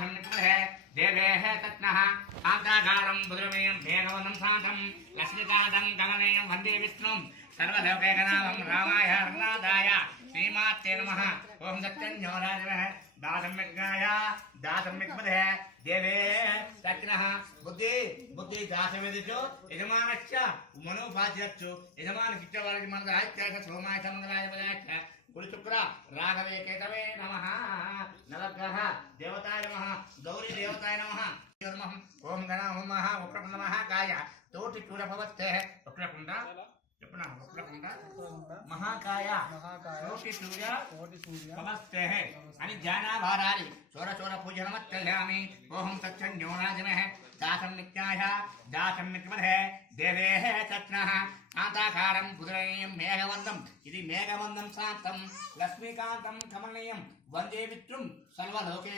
दासन्निकृते देवेः तत्नः शान्ताकारं बुद्रमेयं मेघवनं शान्तं लक्ष्मीकान्तं कमलेयं वन्दे विष्णुं सर्वलोकैकनाथं रामाय रघुनाथाय श्रीमात्रे नमः। ओम सत्यन्योराजः दासम्यज्ञाय दासम्यक्पदे देवे तत्नः बुद्धि बुद्धि दासवेदिचो यजमानश्च मनोभाज्यच्चु यजमानकिच्च वालि मनदायत्य सोमाय मंगलाय पदाय कुलशुक्र राघवे केतवे नमः। नवग्रह देवताय नमः गौरी देवताय नमः। ओम गण ओम वक्रकुंड महाकाय तोटि चूरभवत्ते वक्रकुंड చెప్పనా వక్రకుండ మహాకాయ కోటి సూర్య నమస్తే అని జ్ఞానాభారాలి చోర చోర పూజనమత్కళ్యామి ఓం సత్యన్యోనాజమే దాసం నిత్యాయ దాసం నిత్యమధే దేవేః తత్నః శాంతాకారం బుధనీయం మేఘవందం ఇది మేఘవందం శాంతం లక్ష్మీకాంతం కమనీయం వందే విష్ణుం సర్వలోకే